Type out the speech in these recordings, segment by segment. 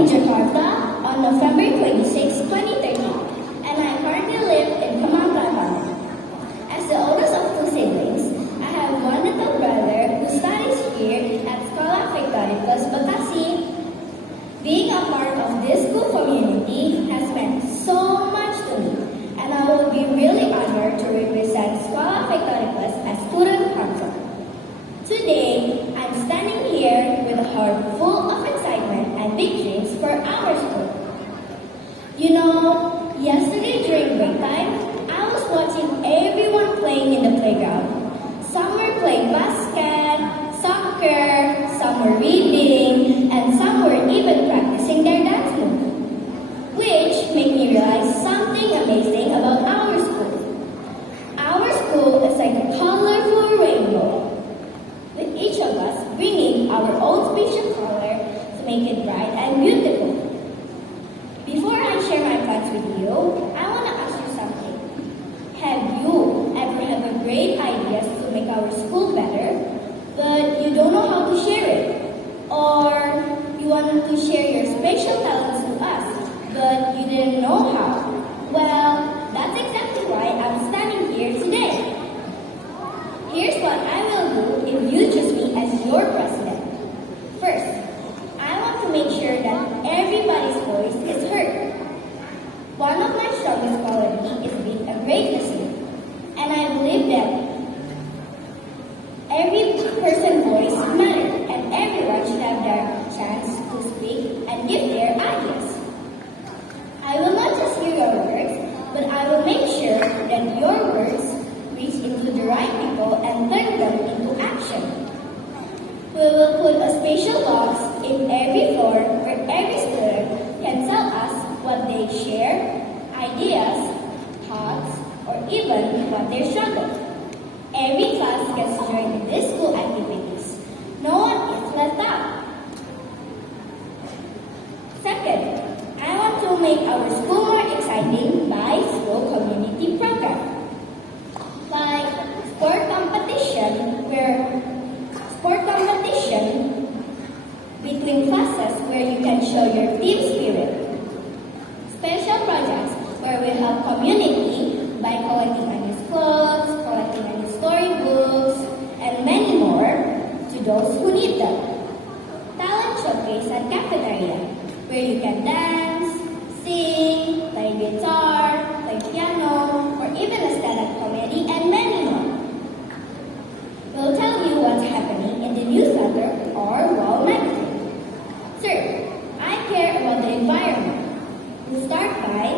in Jakarta on November 26, 2013, and I currently live in Pampanga. As the oldest of two siblings, I have one little brother who studies here at Sekolah Victoricus Bekasi. Being a part of this school community has meant so much to me, and I will be really honored to represent Sekolah Victoricus as student council. Today, I'm standing here with a heart full of excitement and big dreams for our school. You know, yesterday during break time, I was watching everyone playing in the playground. Some were playing basket, soccer, some were reading, and some were even practicing their dance move. Which made me realize something amazing about our school. Our school is like a colorful rainbow, with each of us bringing our own special color to make it bright and beautiful. Before I share my thoughts with you, I want to ask you something. Have you ever had a great idea to make our school better, but you don't know how to share it? Or you wanted to share your special talents to us, but you didn't know how? Well, that's exactly why I'm standing here today. Here's what I will do if you choose me as your president. First, I want to make sure that everybody's voice is heard. One of my strongest qualities is being a great listener, and I believe that every person's voice matters, and everyone should have their chance to speak and give their ideas. I will not just hear your words, but I will make sure that your words reach into the right people and turn them into action. We will put a special box in every floor where every student can tell us what they share, ideas, thoughts, or even what they struggle. Every class gets to join in these school activities. No one is left out. Second, I want to make our school more exciting by school community program. Like sport competition between classes where you can show your team spirit. Special projects where we help community by collecting unused clothes, collecting unused storybooks, and many more to those who need them. Talent showcase at cafeteria where you can dance, sing, play guitar, play piano, or even a stand-up comedy, and many more. We'll tell you what's happening in the newsletter or wall magazine. Third, I care about the environment. We start by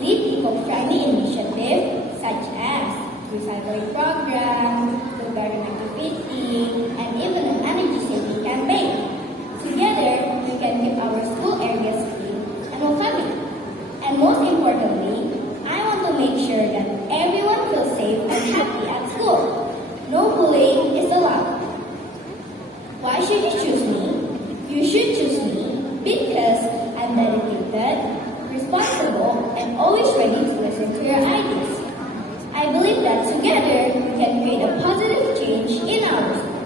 lead eco-friendly initiatives such as recycling program, school garden activity, and even an energy saving campaign. Together, we can keep our school areas clean and welcoming. And most importantly, I want to make sure that everyone feels safe and happy at school. No bullying is allowed. Why should you choose me? You should choose me because I'm dedicated, responsible, and always ready to listen to your ideas. I believe that together we can create a positive change in our school.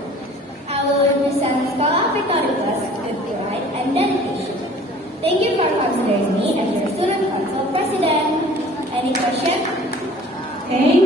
I will represent Sekolah Victoricus with pride and dedication. Thank you for considering me as your student council president. Any questions? Thank